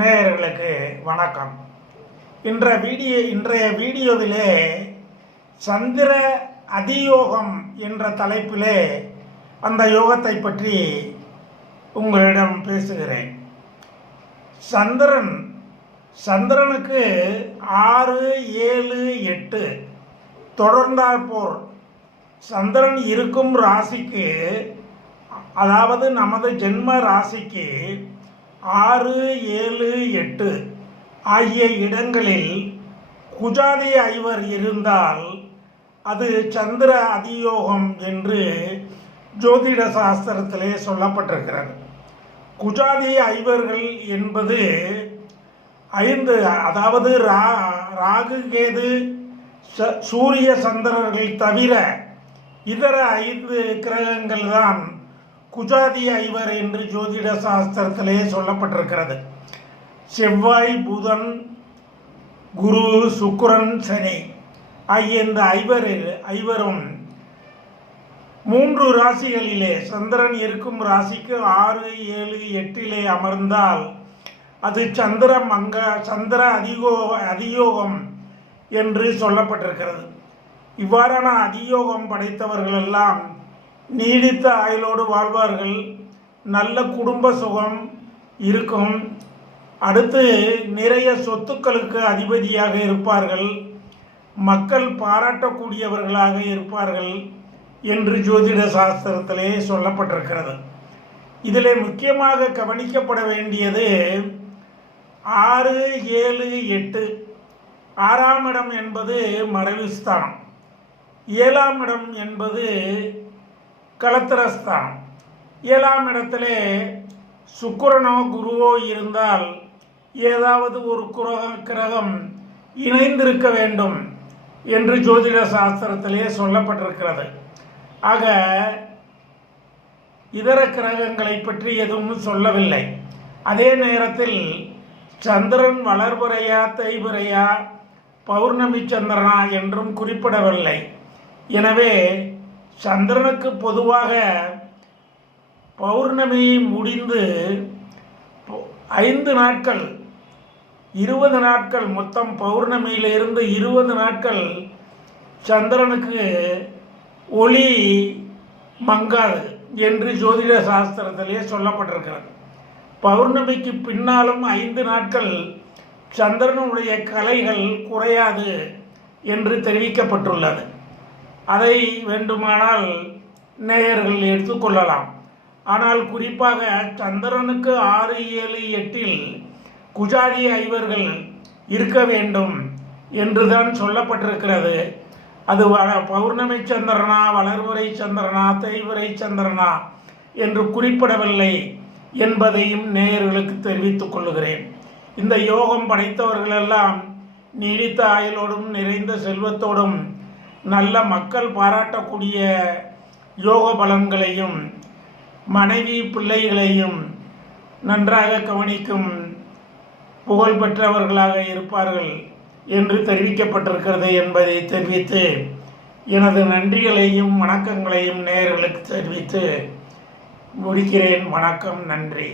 நேயர்களுக்கு வணக்கம். இன்றைய வீடியோவிலே சந்திர அதியோகம் என்ற தலைப்பிலே அந்த யோகத்தை பற்றி உங்களிடம் பேசுகிறேன். சந்திரனுக்கு 6, 7, 8 தொடர்ந்தாற்போல் சந்திரன் இருக்கும் ராசிக்கு, அதாவது நமது ஜென்ம ராசிக்கு 6, 7, 8 ஆகிய இடங்களில் குஜாதி ஐவர் இருந்தால் அது சந்திர அதியோகம் என்று ஜோதிட சாஸ்திரத்திலே சொல்லப்பட்டிருக்கிறது. குஜாதி ஐவர்கள் என்பது 5, அதாவது ராகு, கேது, சூரிய, சந்திரர்கள் தவிர இதர 5 கிரகங்கள் தான் குஜாதி ஐவர் என்று ஜோதிட சாஸ்திரத்திலே சொல்லப்பட்டிருக்கிறது. செவ்வாய், புதன், குரு, சுக்கிரன், சனி ஆகிய இந்த ஐவரும் 3 ராசிகளிலே சந்திரன் இருக்கும் ராசிக்கு 6, 7, 8 அமர்ந்தால் அது சந்திர அதியோகம் என்று சொல்லப்பட்டிருக்கிறது. இவ்வாறான அதியோகம் படைத்தவர்கள் எல்லாம் நீடித்த ஆயுளோடு வாழ்வார்கள். நல்ல குடும்ப சுகம் இருக்கும். அடுத்து நிறைய சொத்துக்களுக்கு அதிபதியாக இருப்பார்கள். மக்கள் பாராட்டக்கூடியவர்களாக இருப்பார்கள் என்று ஜோதிட சாஸ்திரத்திலே சொல்லப்பட்டிருக்கிறது. இதில் முக்கியமாக கவனிக்கப்பட வேண்டியது 6, 7, 8. 6ஆம் இடம் என்பது மறைவுஸ்தானம், 7ஆம் இடம் என்பது கலத்திரஸ்தானம். 7ஆம் இடத்திலே சுக்கிரனோ குருவோ இருந்தால் ஏதாவது ஒரு கிரகம் இணைந்திருக்க வேண்டும் என்று ஜோதிட சாஸ்திரத்திலே சொல்லப்பட்டிருக்கிறது. ஆக இதர கிரகங்களை பற்றி எதுவும் சொல்லவில்லை. அதே நேரத்தில் சந்திரன் வளர்புறையா, தேய்பிறையா, பௌர்ணமி சந்திரனா என்றும் குறிப்பிடவில்லை. எனவே சந்திரனுக்கு பொதுவாக பௌர்ணமி முடிந்து 5 நாட்கள், 20 நாட்கள், மொத்தம் பௌர்ணமியிலிருந்து 20 நாட்கள் சந்திரனுக்கு ஒளி மங்காது என்று ஜோதிட சாஸ்திரத்திலே சொல்லப்பட்டிருக்கிறது. பௌர்ணமிக்கு பின்னாலும் 5 நாட்கள் சந்திரனுடைய கலைகள் குறையாது என்று தெரிவிக்கப்பட்டுள்ளது. அதை வேண்டுமானால் நேயர்கள் எடுத்துக்கொள்ளலாம். ஆனால் குறிப்பாக சந்திரனுக்கு 6, 7, 8 குஜாதி ஐவர்கள் இருக்க வேண்டும் என்றுதான் சொல்லப்பட்டிருக்கிறது. அது பௌர்ணமி சந்திரனா, வளர்வரை சந்திரனா, தேய்வரை சந்திரனா என்று குறிப்பிடவில்லை என்பதையும் நேயர்களுக்கு தெரிவித்துக் கொள்ளுகிறேன். இந்த யோகம் படைத்தவர்களெல்லாம் நீடித்த ஆயுளோடும் நிறைந்த செல்வத்தோடும் நல்ல மக்கள் பாராட்டக்கூடிய யோக பலன்களையும் மனைவி பிள்ளைகளையும் நன்றாக கவனிக்கும் புகழ்பெற்றவர்களாக இருப்பார்கள் என்று தெரிவிக்கப்பட்டிருக்கிறது என்பதை தெரிவித்து எனது நன்றிகளையும் வணக்கங்களையும் நேயர்களுக்கு தெரிவித்து முடிக்கிறேன். வணக்கம், நன்றி.